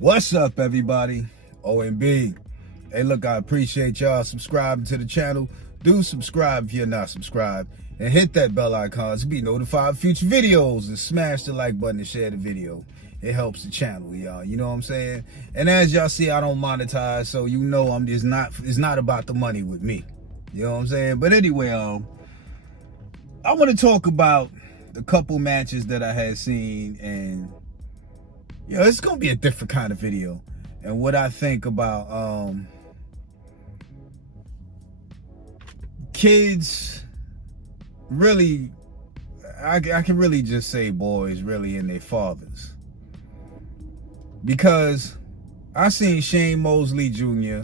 What's up, everybody? OMB. Hey, look, I appreciate y'all subscribing to the channel. Do subscribe if you're not subscribed, and hit that bell icon to be notified of future videos, and smash the like button and share the video. It helps the channel, y'all. You know what I'm saying? And as y'all see, I don't monetize, so you know it's not about the money with me. You know what I'm saying? But anyway, I want to talk about the couple matches that I had seen, and it's gonna be a different kind of video, and what I think about kids. Really, I can really just say boys really and their fathers, because I seen Shane Mosley Jr.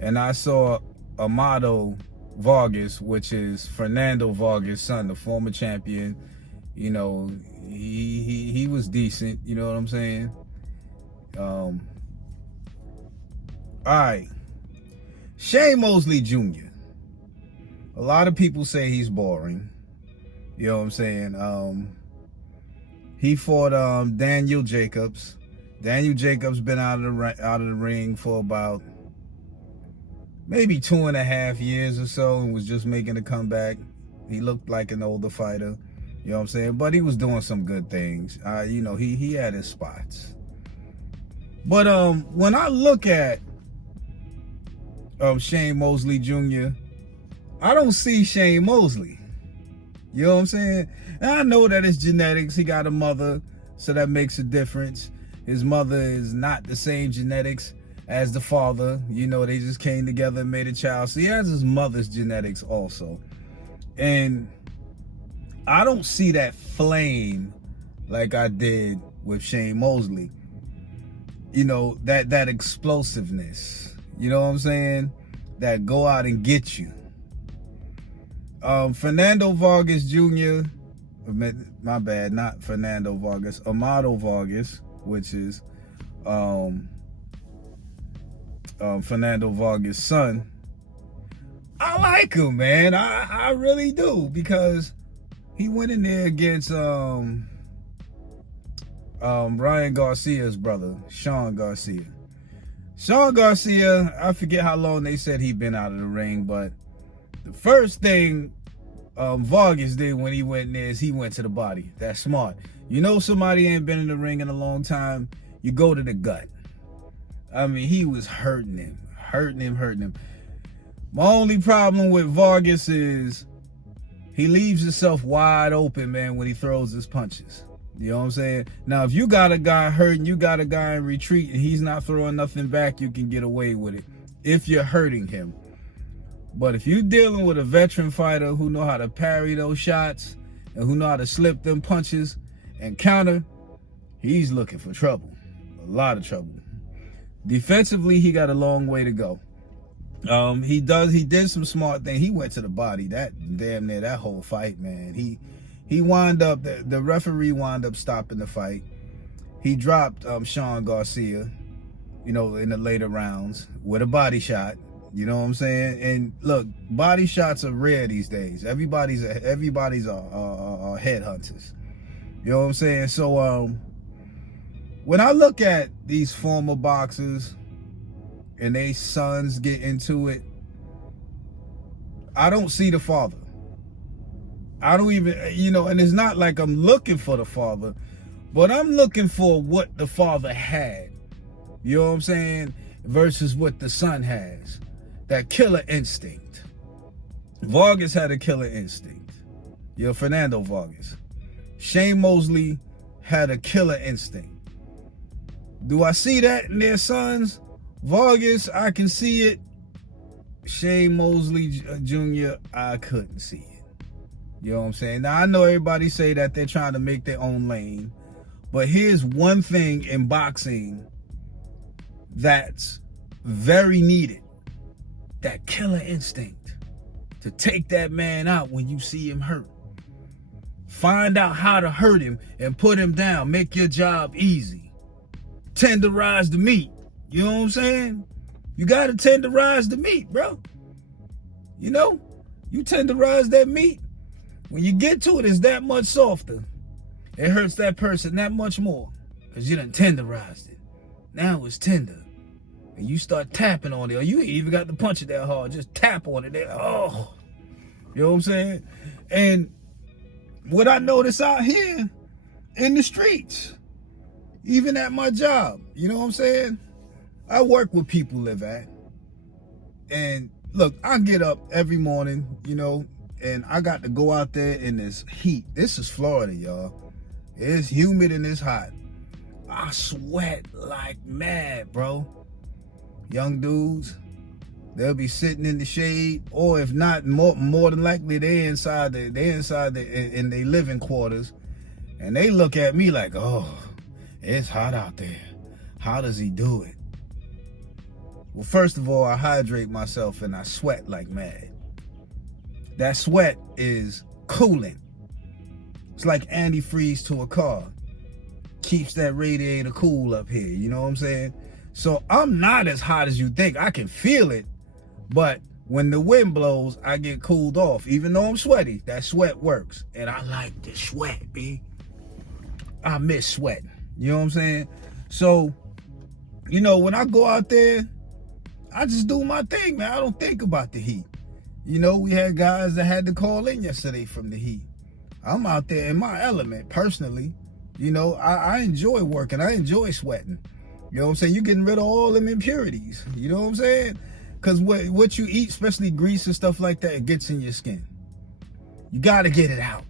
and I saw Amado Vargas, which is Fernando Vargas' son, the former champion. You know, he was decent, you know what I'm saying? All right. Shane Mosley Jr. A lot of people say he's boring. You know what I'm saying? He fought Daniel Jacobs. Daniel Jacobs been out of the ring for about maybe 2.5 years or so, and was just making a comeback. He looked like an older fighter. You know what I'm saying? But he was doing some good things. You know, he had his spots. But when I look at Shane Mosley Jr., I don't see Shane Mosley. You know what I'm saying? And I know that it's genetics. He got a mother, so that makes a difference. His mother is not the same genetics as the father. You know, they just came together and made a child. So he has his mother's genetics also. And I don't see that flame like I did with Shane Mosley. You know, that explosiveness. You know what I'm saying? That go out and get you. Fernando Vargas Jr., my bad, not Fernando Vargas, Amado Vargas, which is Fernando Vargas' son. I like him, man. I really do, because he went in there against Ryan Garcia's brother, Sean Garcia. Sean Garcia, I forget how long they said he'd been out of the ring, but the first thing Vargas did when he went in there is he went to the body. That's smart. You know, somebody ain't been in the ring in a long time, you go to the gut. I mean, he was hurting him. My only problem with Vargas is he leaves himself wide open, man, when he throws his punches. You know what I'm saying? Now, if you got a guy hurting, you got a guy in retreat, and he's not throwing nothing back, you can get away with it if you're hurting him. But if you're dealing with a veteran fighter who know how to parry those shots and who know how to slip them punches and counter, he's looking for trouble. A lot of trouble. Defensively, he got a long way to go. He did some smart things. He went to the body. That damn near that whole fight, man. He wound up, the referee wound up stopping the fight. He dropped Sean Garcia, you know, in the later rounds with a body shot. You know what I'm saying? And look, body shots are rare these days. Everybody's are headhunters. You know what I'm saying? So when I look at these former boxers and they sons get into it, I don't see the father. I don't even, you know, and it's not like I'm looking for the father, but I'm looking for what the father had. You know what I'm saying? Versus what the son has. That killer instinct. Vargas had a killer instinct. You know, Fernando Vargas. Shane Mosley had a killer instinct. Do I see that in their sons? Vargas, I can see it. Shane Mosley Jr., I couldn't see it. You know what I'm saying? Now, I know everybody say that they're trying to make their own lane, but here's one thing in boxing that's very needed. That killer instinct to take that man out when you see him hurt. Find out how to hurt him and put him down. Make your job easy. Tenderize the meat. You know what I'm saying? You got to tenderize the meat, bro. You know, you tenderize that meat. When you get to it, it's that much softer. It hurts that person that much more because you done tenderized it. Now it's tender. And you start tapping on it, or you ain't even got to punch it that hard. Just tap on it. Oh, you know what I'm saying? And what I notice out here in the streets, even at my job, you know what I'm saying? I work where people live at. And look, I get up every morning, you know, and I got to go out there in this heat. This is Florida, y'all. It's humid and it's hot. I sweat like mad, bro. Young dudes, they'll be sitting in the shade, or if not, more than likely they're inside in their living quarters, and they look at me like, oh, it's hot out there. How does he do it? Well, first of all, I hydrate myself and I sweat like mad. That sweat is coolant. It's like antifreeze to a car. Keeps that radiator cool up here, you know what I'm saying? So I'm not as hot as you think. I can feel it, but when the wind blows, I get cooled off. Even though I'm sweaty, that sweat works. And I like the sweat, B. I miss sweating. You know what I'm saying? So, you know, when I go out there, I just do my thing, man. I don't think about the heat. You know, we had guys that had to call in yesterday from the heat. I'm out there in my element, personally. You know, I enjoy working. I enjoy sweating. You know what I'm saying? You're getting rid of all them impurities. You know what I'm saying? Because what you eat, especially grease and stuff like that, it gets in your skin. You got to get it out.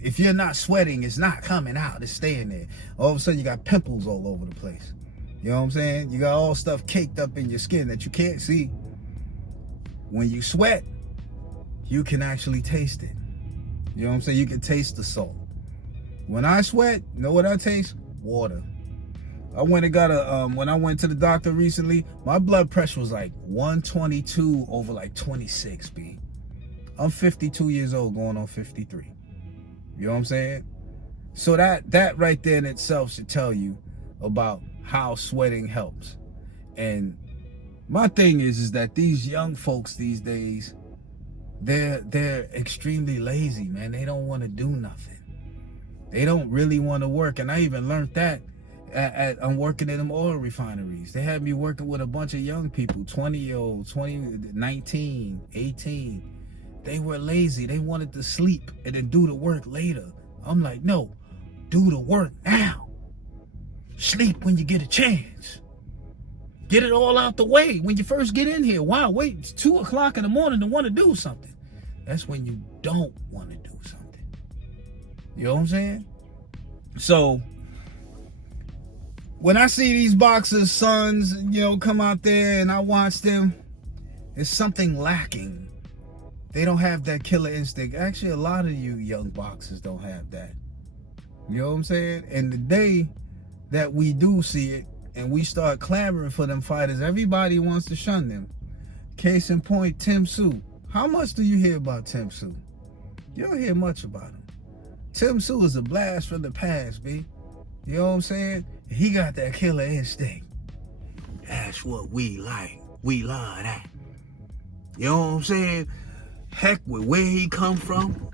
If you're not sweating, it's not coming out. It's staying there. All of a sudden, you got pimples all over the place. You know what I'm saying? You got all stuff caked up in your skin that you can't see. When you sweat, you can actually taste it. You know what I'm saying? You can taste the salt. When I sweat, you know what I taste? Water. I went and got when I went to the doctor recently, my blood pressure was like 122 over like 26, B. I'm 52 years old, going on 53. You know what I'm saying? So that right there in itself should tell you about how sweating helps. And my thing is that these young folks these days, they're extremely lazy, man. They don't want to do nothing. They don't really want to work. And I even learned that I'm working in them oil refineries. They had me working with a bunch of young people, 20-year-olds, 19, 18. They were lazy. They wanted to sleep and then do the work later. I'm like, no, do the work now. Sleep when you get a chance. Get it all out the way when you first get in here. Wow, wait, it's 2 o'clock in the morning to want to do something. That's when you don't want to do something. You know what I'm saying? So, when I see these boxers' sons, you know, come out there and I watch them, there's something lacking. They don't have that killer instinct. Actually, a lot of you young boxers don't have that. You know what I'm saying? And the day that we do see it and we start clamoring for them fighters, everybody wants to shun them. Case in point, Tim Tszyu. How much do you hear about Tim Tszyu? You don't hear much about him. Tim Tszyu is a blast from the past, B. You know what I'm saying? He got that killer instinct. That's what we like. We love that. You know what I'm saying? Heck with where he come from.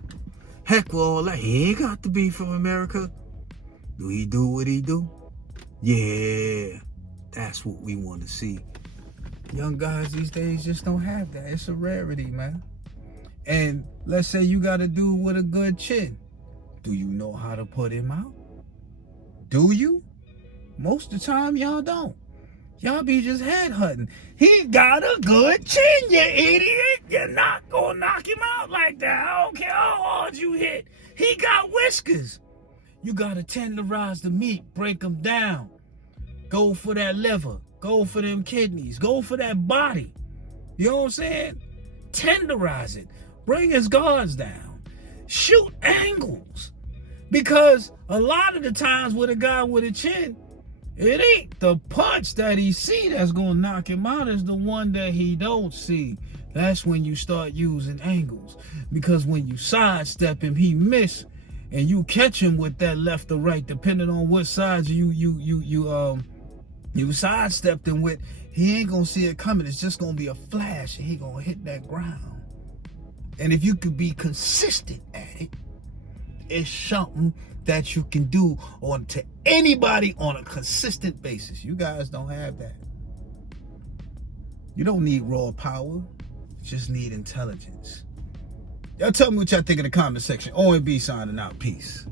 Heck with all that. He ain't got to be from America. Do he do what he do? Yeah. That's what we want to see. Young guys these days just don't have that. It's a rarity, man. And let's say you got a dude with a good chin. Do you know how to put him out? Do you? Most of the time, y'all don't. Y'all be just headhunting. He got a good chin, you idiot. You're not gonna knock him out like that. I don't care how hard you hit. He got whiskers. You gotta tenderize the meat, break them down. Go for that liver. Go for them kidneys. Go for that body. You know what I'm saying? Tenderize it. Bring his guards down. Shoot angles. Because a lot of the times with a guy with a chin, it ain't the punch that he see that's gonna knock him out, is the one that he don't see. That's when you start using angles. Because when you sidestep him, he miss, and you catch him with that left or right, depending on what side you sidestepped him with, he ain't gonna see it coming. It's just gonna be a flash, and he gonna hit that ground. And if you could be consistent at it, is something that you can do on to anybody on a consistent basis. You guys don't have that. You don't need raw power. You just need intelligence. Y'all tell me what y'all think in the comment section. OMB signing out. Peace.